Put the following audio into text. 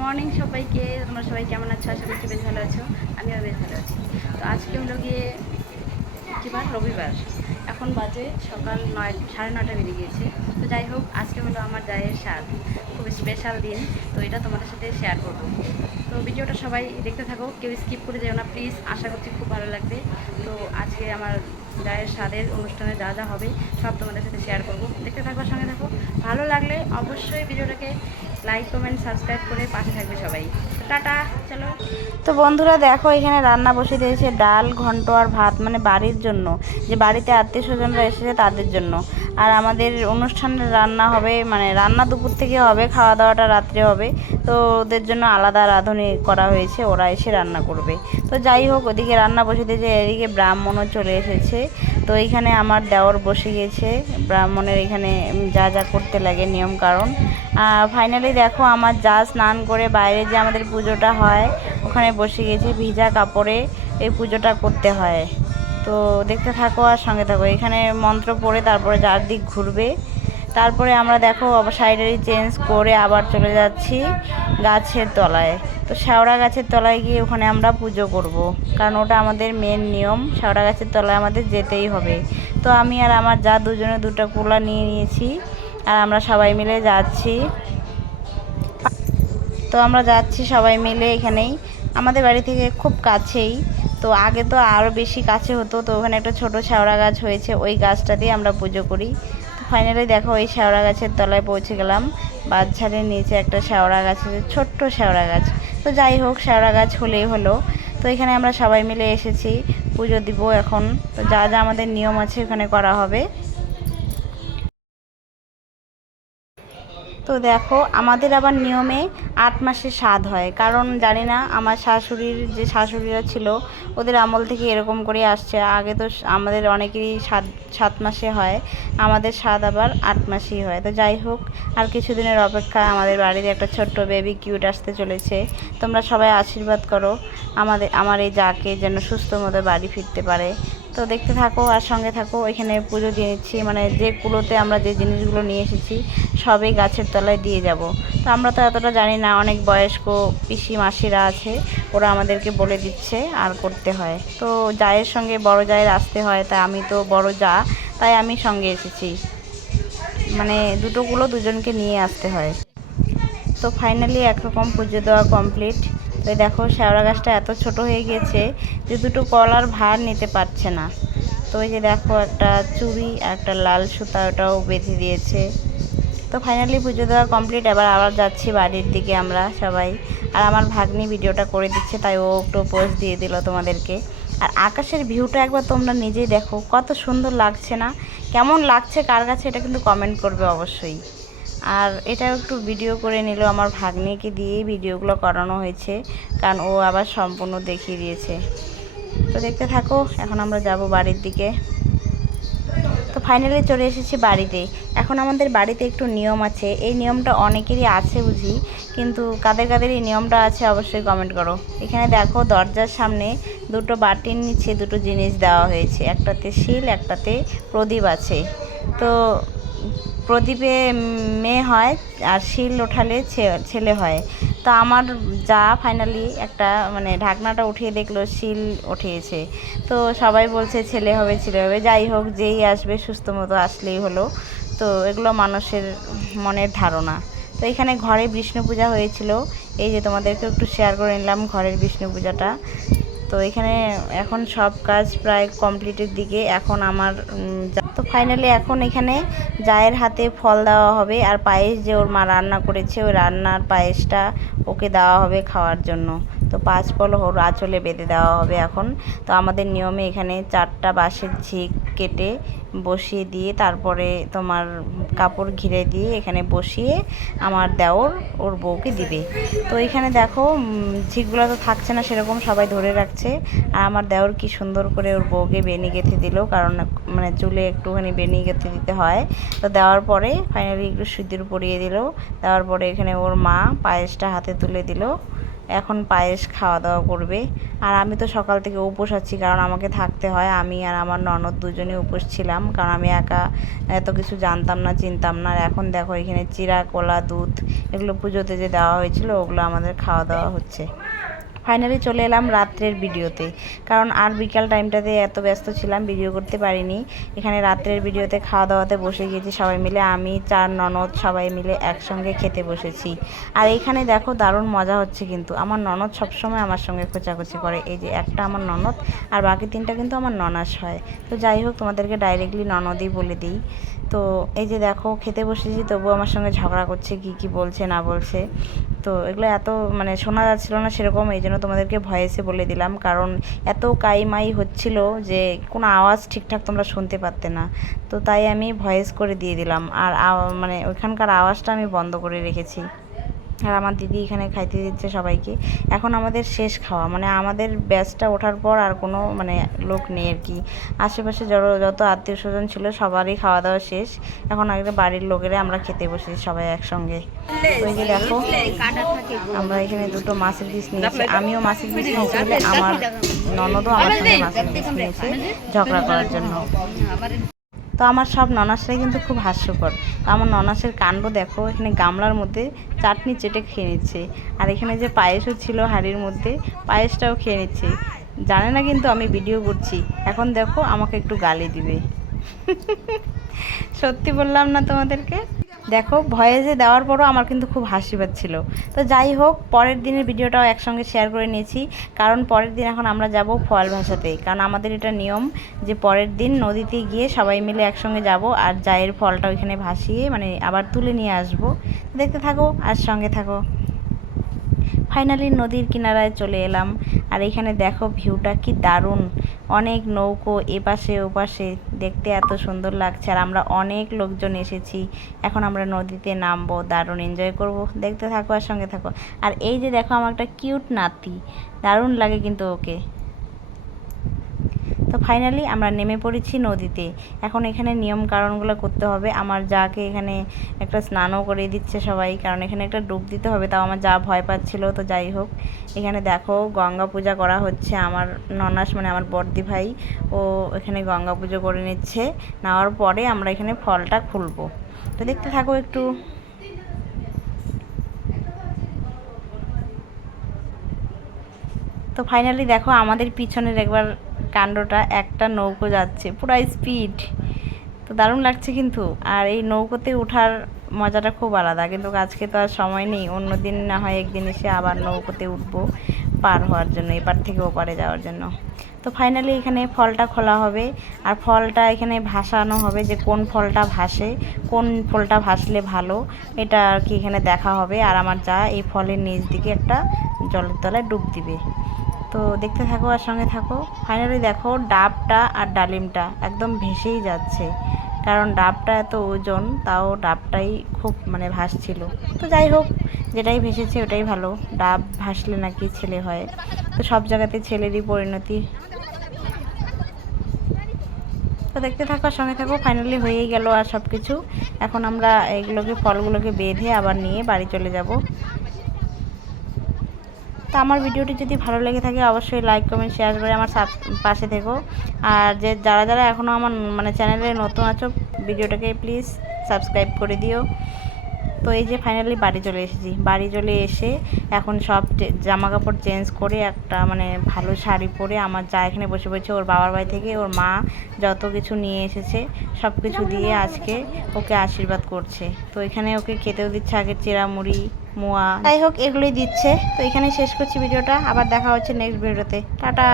Morning সবাইকে। তোমরা সবাই কেমন আছো? আশা করছি বেশ ভালো আছো। আমিও বেশ ভালো আছি। তো আজকে হলো গিয়ে কিবার রবিবার। এখন বাজে সকাল 9, সাড়ে 9টা বেজে গিয়েছে। তো যাই হোক, আজকে হলো আমার জায়ের স্বাদ, খুব স্পেশাল দিন। তো এটা তোমাদের সাথে শেয়ার করবো। তো ভিডিওটা সবাই দেখতে থাকো, কেউ স্কিপ করে যেও না প্লিজ। আশা করছি খুব ভালো লাগবে। তো আজকে আমার জায়ের স্বাদের অনুষ্ঠানে যা যা হবে সব তোমাদের সাথে শেয়ার করবো। দেখতে থাকো, সঙ্গে থাকো। ভালো লাগলে অবশ্যই ভিডিওটাকে লাইক কমেন্ট সাবস্ক্রাইব করে পাশে থাকবে সবাই। টাটা, চলো। তো বন্ধুরা দেখো, এখানে রান্না বসে দিয়েছে ডাল, ঘন্ট আর ভাত, মানে বাড়ির জন্য, যে বাড়িতে আত্মীয় স্বজনরা এসেছে তাদের জন্য। আর আমাদের অনুষ্ঠানের রান্না হবে, মানে রান্না দুপুর থেকে হবে, খাওয়া দাওয়াটা রাত্রে হবে। তো ওদের জন্য আলাদা রাঁধুনি করা হয়েছে, ওরা এসে রান্না করবে। তো যাই হোক, ওদিকে রান্না বসে দিয়েছে, এদিকে ব্রাহ্মণও চলে এসেছে। তো এইখানে আমার দেওর বসে গিয়েছে ব্রাহ্মণের এখানে যা যা করতে লাগে নিয়ম কারণ। ফাইনালি দেখো, আমার যা স্নান করে বাইরে যে আমাদের পুজোটা হয় ওখানে বসে গেছে, ভিজা কাপড়ে এই পুজোটা করতে হয়। তো দেখতে থাকো আর সঙ্গে থাকো। এখানে মন্ত্র পড়ে তারপরে চারদিক ঘুরবে। তারপরে আমরা দেখো সাইডারি চেঞ্জ করে আবার চলে যাচ্ছি গাছের তলায়। তো শেওড়া গাছের তলায় গিয়ে ওখানে আমরা পুজো করব, কারণ ওটা আমাদের মেন নিয়ম। শেওড়া গাছের তলায় আমাদের যেতেই হবে। তো আমি আর আমার যা দুজনে দুটো কুলা নিয়ে নিয়েছি, আর আমরা সবাই মিলে যাচ্ছি। তো আমরা যাচ্ছি সবাই মিলে, এখানেই আমাদের বাড়ি থেকে খুব কাছেই। তো আগে তো আরও বেশি কাছে হতো, তো ওখানে একটা ছোট শেওড়া গাছ হয়েছে, ওই গাছটাতেই আমরা পুজো করি। তো ফাইনালি দেখো, ওই শেওড়া গাছের তলায় পৌঁছে গেলাম। বাঁশঝাড়ের নিচে একটা শেওড়া গাছ আছে, ছোট্ট শেওড়া গাছ। তো যাই হোক, শেওড়া গাছ হলেই হলো। তো এখানে আমরা সবাই মিলে এসেছি পুজো দিব এখন। তো যা যা আমাদের নিয়ম আছে ওখানে করা হবে। তো দেখো, আমাদের আবার নিয়মে 8 মাসের স্বাদ হয়, কারণ জানি না, আমার শাশুড়ির যে শাশুড়িরা ছিল ওদের আমল থেকে এরকম করে আসছে। আগে তো আমাদের অনেকেরই 7 মাসে হয়, আমাদের স্বাদ আবার 8 মাসেই হয়। তো যাই হোক, আর কিছুদিনের অপেক্ষা, আমাদের বাড়িতে একটা ছোট্ট বেবি কিউট আসতে চলেছে। তোমরা সবাই আশীর্বাদ করো আমার এই যাকে যেন সুস্থ মতো বাড়ি ফিরতে পারে। তো দেখতে থাকো আর সঙ্গে থাকো। এখানে পুজো দিয়ে নিচ্ছি, মানে যে কুলোতে আমরা যে জিনিসগুলো নিয়ে এসেছি সবই গাছের তলায় দিয়ে যাব। তো আমরা তো এতটা জানি না, অনেক বয়স্ক পিসি মাসিরা আছে, ওরা আমাদেরকে বলে দিচ্ছে আর করতে হয়। তো জায়ের সঙ্গে বড় জায়ের আসতে হয়, তাই আমি তো বড় যা, তাই আমি সঙ্গে এসেছি, মানে দুটো কুলো দুজনকে নিয়ে আসতে হয়। তো ফাইনালি একরকম পুজো দেওয়া কমপ্লিট। তো দেখো, শেওড়া গাছটা এত ছোট হয়ে গেছে যে দুটো কলার ভার নিতে পারছে না। তো ওই যে দেখো, একটা চুড়ি আর একটা লাল সুতা, ওটাও বেঁধে দিয়েছে। তো ফাইনালি পুজো দেওয়া কমপ্লিট। আবার যাচ্ছি বাড়ির দিকে আমরা সবাই। আর আমার ভাগ্নি ভিডিওটা করে দিচ্ছে, তাই ও একটু পোজ দিয়ে দিল তোমাদেরকে। আর আকাশের ভিউটা একবার তোমরা নিজেই দেখো, কত সুন্দর লাগছে না? কেমন লাগছে কার কাছে, এটা কিন্তু কমেন্ট করবে অবশ্যই। আর এটাও একটু ভিডিও করে নিল, আমার ভাগ্নিকে দিয়েই ভিডিওগুলো করানো হয়েছে, কারণ ও আবার সম্পূর্ণ দেখিয়ে দিয়েছে। তো দেখতে থাকো, এখন আমরা যাব বাড়ির দিকে। তো ফাইনালি চলে এসেছি বাড়িতে। এখন আমাদের বাড়িতে একটু নিয়ম আছে, এই নিয়মটা অনেকেরই আছে বুঝি, কিন্তু কাদের কাদের এই নিয়মটা আছে অবশ্যই কমেন্ট করো। এখানে দেখো, দরজার সামনে দুটো বাটির নিচে দুটো জিনিস দেওয়া হয়েছে, একটাতে শিল, একটাতে প্রদীপ আছে। তো প্রদীপে মেয়ে হয় আর শিল ওঠালে ছেলে হয়। তো আমার যা ফাইনালি একটা, মানে ঢাকনাটা উঠিয়ে দেখলো শিল উঠিয়েছে। তো সবাই বলছে ছেলে হবে ছেলে হবে। যাই হোক, যেই আসবে সুস্থ মতো আসলেই হলো। তো এগুলো মানুষের মনের ধারণা। তো এখানে ঘরে বিষ্ণু পূজা হয়েছিল, এই যে তোমাদেরকে একটু শেয়ার করে নিলাম ঘরের বিষ্ণু পূজাটা। তো এখানে এখন সব কাজ প্রায় কমপ্লিটের দিকে। এখন আমার তো ফাইনালি এখন এখানে জায়ের হাতে ফল দেওয়া হবে, আর পায়েস যে ওর মা রান্না করেছে ওই রান্নার পায়েসটা ওকে দেওয়া হবে খাওয়ার জন্য। তো 5 ফল ওর আঁচলে বেঁধে দেওয়া হবে এখন। তো আমাদের নিয়মে এখানে 4টা বাঁশের ঝিক কেটে বসিয়ে দিয়ে, তারপরে তোমার কাপড় ঘিরে দিয়ে এখানে বসিয়ে আমার দেওর ওর বউকে দিবে। তো এখানে দেখো, ঝিকগুলো তো থাকছে না সেরকম, সবাই ধরে রাখছে। আর আমার দেওর কি সুন্দর করে ওর বউকে বেনি গেঁথে দিল, কারণ মানে চুলে একটুখানি বেনি গেঁথে দিতে হয়। তো দেওয়ার পরে ফাইনালি একটু সিঁদুর পরিয়ে দিল। দেওয়ার পরে এখানে ওর মা পায়েসটা হাতে তুলে দিল। এখন পায়েস খাওয়া দাওয়া করবে। আর আমি তো সকাল থেকে উপোস আছি, কারণ আমাকে থাকতে হয়। আমি আর আমার ননদ দুজনে উপোস ছিলাম, কারণ আমি একা এত কিছু জানতাম না, চিনতাম না। আর এখন দেখো এখানে চিড়া, কলা, দুধ এগুলো পুজোতে যে দেওয়া হয়েছিল ওগুলো আমাদের খাওয়া দাওয়া হচ্ছে। ফাইনালি চলে এলাম রাত্রের ভিডিওতে, কারণ আর বিকাল টাইমটাতে এত ব্যস্ত ছিলাম ভিডিও করতে পারিনি। এখানে রাত্রের ভিডিওতে খাওয়া দাওয়াতে বসে গিয়েছি সবাই মিলে, আমি 4 ননদ সবাই মিলে একসঙ্গে খেতে বসেছি। আর এইখানে দেখো দারুণ মজা হচ্ছে, কিন্তু আমার ননদ সবসময় আমার সঙ্গে খোঁচাখুচি করে। এই যে একটা আমার ননদ, আর বাকি 3টা কিন্তু আমার ননাস হয়। তো যাই হোক, তোমাদেরকে ডাইরেক্টলি ননদই বলে দিই। তো এই যে দেখো খেতে বসেছি, তবুও আমার সঙ্গে ঝগড়া করছে, কি বলছে না বলছে। তো এগুলো এত মানে শোনা যাচ্ছিল না সেরকম, এই জন্য তোমাদেরকে ভয়েসে বলে দিলাম, কারণ এত কাইমাই হচ্ছিল যে কোনো আওয়াজ ঠিকঠাক তোমরা শুনতে পারতে না। তো তাই আমি ভয়েস করে দিয়ে দিলাম, আর মানে ওইখানকার আওয়াজটা আমি বন্ধ করে রেখেছি। আর আমার দিদি এখানে খাইতে দিচ্ছে সবাইকে। এখন আমাদের শেষ খাওয়া, মানে আমাদের ব্যাচটা ওঠার পর আর কোনো মানে লোক নেই আর কি। আশেপাশে যত আত্মীয় স্বজন ছিল সবারই খাওয়া দাওয়া শেষ। এখন আগে বাড়ির লোকেরা আমরা খেতে বসেছি সবাই একসঙ্গে। তো এই যে দেখো আমরা এখানে 2টো মাছের পিস নিয়েছি, আমিও মাছের পিস নিয়েছি বলে আমার ননদও আমার সঙ্গে মাছের পিস নিয়েছে ঝগড়া করার জন্য। তো আমার সব ননাসরাই কিন্তু খুব হাস্যকর। তো আমার ননাসের কাণ্ড দেখো, এখানে গামলার মধ্যে চাটনি চেটে খেয়ে নিচ্ছে, আর এখানে যে পায়েসও ছিল হাঁড়ির মধ্যে, পায়েসটাও খেয়ে নিচ্ছে। জানে না কিন্তু আমি ভিডিও করছি, এখন দেখো আমাকে একটু গালি দিবে। সত্যি বললাম না তোমাদেরকে। দেখো ভয়েসে দেওয়ার পরও আমার কিন্তু খুব হাসি পাচ্ছিল। তো যাই হোক, পরের দিনের ভিডিওটাও একসঙ্গে শেয়ার করে নিয়েছি, কারণ পরের দিন এখন আমরা যাব ফল ভাসাতে। কারণ আমাদের এটা নিয়ম যে পরের দিন নদীতে গিয়ে সবাই মিলে একসঙ্গে যাব, আর জায়ের ফলটা ওইখানে ভাসিয়ে মানে আবার তুলে নিয়ে আসব। দেখতে থাকো আর সঙ্গে থাকো। ফাইনালি নদীর কিনারায় চলে এলাম, আর এখানে দেখো ভিউটা কি দারুণ। অনেক নৌকো এপাশে ওপাশে, দেখতে এত সুন্দর লাগছে। আর আমরা অনেক লোকজন এসেছি, এখন আমরা নদীতে নামবো, দারুণ এনজয় করব। দেখতে থাকো আর সঙ্গে থাকো। আর এই যে দেখো আমার একটা কিউট নাতি, দারুণ লাগে কিন্তু ওকে। তো ফাইনালি আমরা নেমে পড়েছি নদীতে। এখন এখানে নিয়ম কারণগুলো করতে হবে। আমার যাকে এখানে একটা স্নানও করে দিচ্ছে সবাই, কারণ এখানে একটা ডুব দিতে হবে। তাও আমার যা ভয় পাচ্ছিল। তো যাই হোক, এখানে দেখো গঙ্গা পূজা করা হচ্ছে। আমার ননাস মানে আমার বড়দি ভাই, ও এখানে গঙ্গা পুজো করে নিচ্ছে। নেওয়ার পরে আমরা এখানে ফলটা খুলবো। তো দেখতে থাকো একটু। তো ফাইনালি দেখো আমাদের পিছনের একবার কাণ্ডটা, একটা নৌকো যাচ্ছে পুরো স্পিড। তো দারুণ লাগছে কিন্তু। আর এই নৌকোতে ওঠার মজাটা খুব আলাদা, কিন্তু আজকে তো আর সময় নেই। অন্য দিন না হয় একদিন এসে আবার নৌকোতে উঠবো পার হওয়ার জন্য, এপার থেকে ওপারে যাওয়ার জন্য। তো ফাইনালি এখানে ফলটা খোলা হবে, আর ফলটা এখানে ভাসানো হবে, যে কোন ফলটা ভাসে, কোন ফলটা ভাসলে ভালো, এটা আর কি এখানে দেখা হবে। আর আমার যা এই ফলের নিচ দিকে একটা জলের তলায় ডুব দিবে। তো দেখতে থাকো আর সঙ্গে থাকো। ফাইনালি দেখো ডাবটা আর ডালিমটা একদম ভেসেই যাচ্ছে, কারণ ডাবটা এত ওজন, তাও ডাবটাই খুব মানে ভাসছিল। তো যাই হোক, যেটাই ভেসেছে ওটাই ভালো। ডাব ভাসলে নাকি ছেলে হয়, তো সব জায়গাতে ছেলেরই পরিণতি। তো দেখতে থাকো সঙ্গে থাকো। ফাইনালি হয়েই গেল আর সব কিছু। এখন আমরা এইগুলোকে ফলগুলোকে বেঁধে আবার নিয়ে বাড়ি চলে যাব। তো আমার ভিডিওটি যদি ভালো লেগে থাকে অবশ্যই লাইক কমেন্ট শেয়ার করে আমার পাশে থেকো। আর যে যারা এখনও আমার মানে চ্যানেলে নতুন আছো, ভিডিওটাকে প্লিজ সাবস্ক্রাইব করে দিও। তো এই যে ফাইনালি বাড়ি চলে এসেছি। বাড়ি চলে এসে এখন সব জামা কাপড় চেঞ্জ করে একটা মানে ভালো শাড়ি পরে আমার যা এখানে বসে বসে ওর বাবার বাড়ি থেকে ওর মা যত কিছু নিয়ে এসেছে সব কিছু দিয়ে আজকে ওকে আশীর্বাদ করছে। তো এখানে ওকে খেতেও দিচ্ছে আগে চেরা মুড়ি, মোয়া, যাই হোক এগুলোই দিচ্ছে। তো এখানে শেষ করছি ভিডিওটা, আবার দেখা হচ্ছে নেক্সট ভিডিওতে। টাটা।